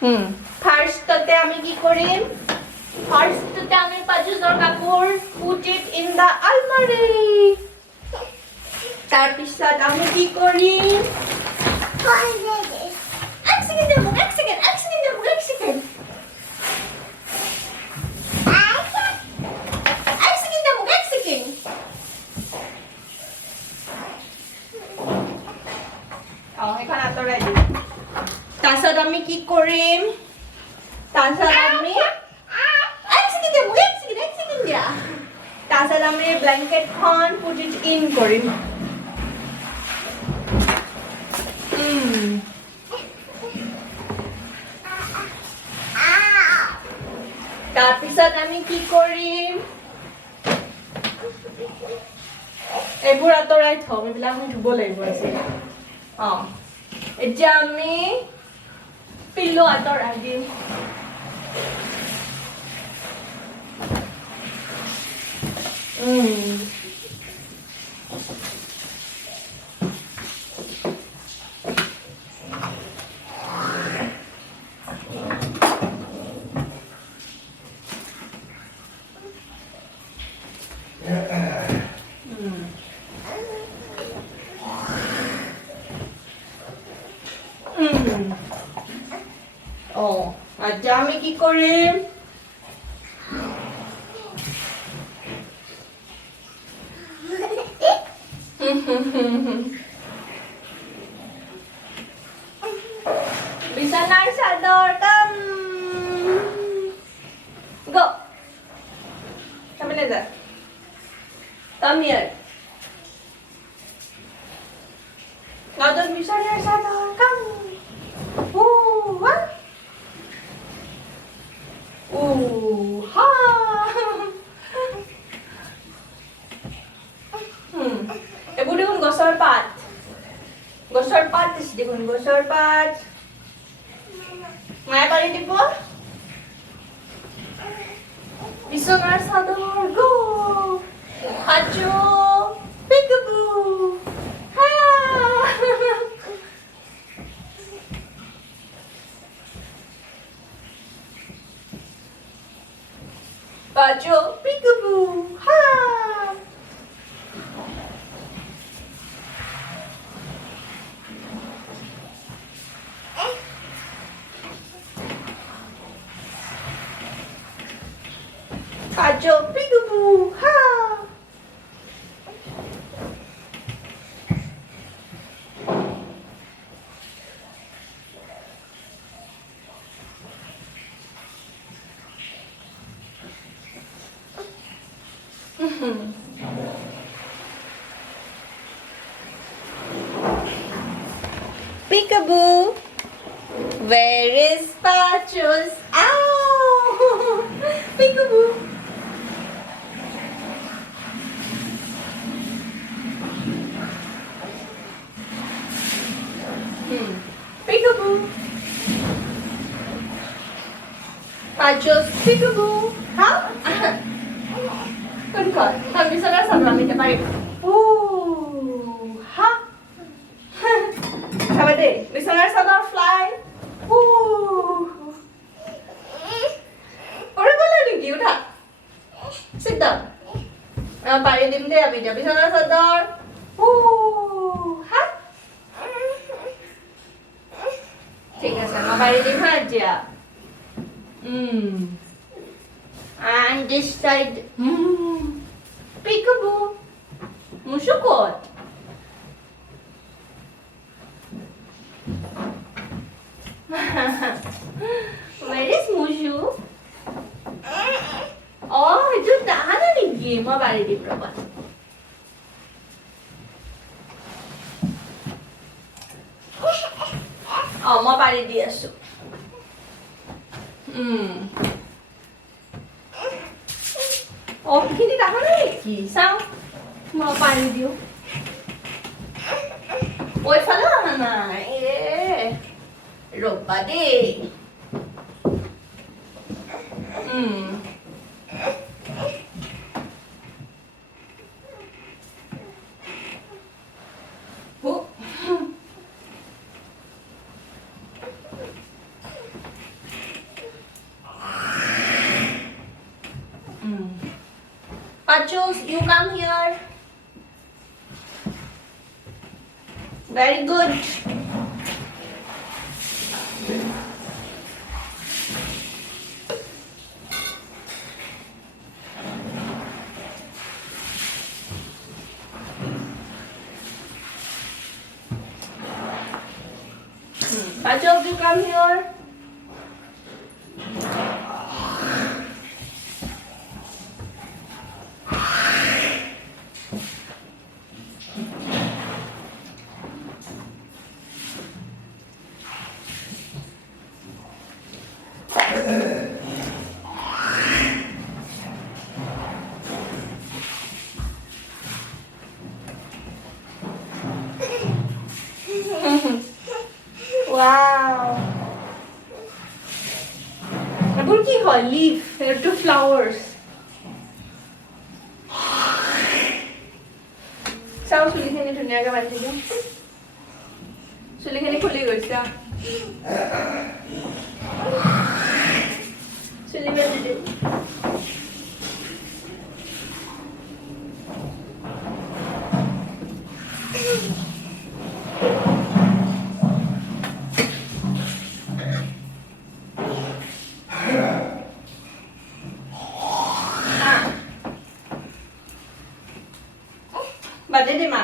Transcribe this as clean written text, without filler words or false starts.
ফার্স্টতে আমি কি করি ফার্স্টতে আমি পাঁচজোর কাপড় put it in the almari তাৰপিছত আমি কি করি এক সেকেন্ড এখন আঁতৰাই দিম তাৰপিছত আমি কি কৰিম তাৰপিছত আমি এক সেকেন্ড দিয়া তাৰপিছত আমি ব্লেংকেটখন put it in কৰিম তাৰপিছত আমি কি কৰিম এইবোৰ আঁতৰাই থম এইবিলাক আমি ধুব লাগিব আছে এতিয়া আমি পিল্লো আঁতৰাই দিম এতিয়া আমি কি কৰিম বিছানাৰ চাদৰ কাম গো come in there come here চাদৰ বিছানাৰ চাদৰ কাম ha এবোৰ দেখোন গছৰ পাত দিছে দেখোন গছৰ পাত মায়ে পাৰি দিব বিছনাৰ চাদৰ গো হাজো পিকবু হা Bajo peekaboo ha Bajo peekaboo ha Peekaboo, where is Pacho's? Ow! Peekaboo. Peekaboo. Pacho's peekaboo. Huh? Good call. Come, bisa na sa mami te pare. Ha. Sabe de. Bisa na sa fly. Ore bola ni ki utha. Sit down. Pare dim de abi ja. Bisa na sa dar. Ha. ঠিক আছে মা বাইরে দিম হ্যাঁ যা and this side peekaboo mushukot where is mushu oh itu dahana niki ma bari di proba oh ma bari di asu oh kini dahana niki sao ma bari dio oi fala na roba de Pachus, you come here. Very good. Pachus, you come here. Wow. এবোৰ কি হয় leaf to flowers চাও চুলিখিনি ধুনীয়াকৈ বান্ধি দিওঁ চুলিখিনি খুলি গৈছে চুলি বান্ধি দিওঁ বাদে দে মা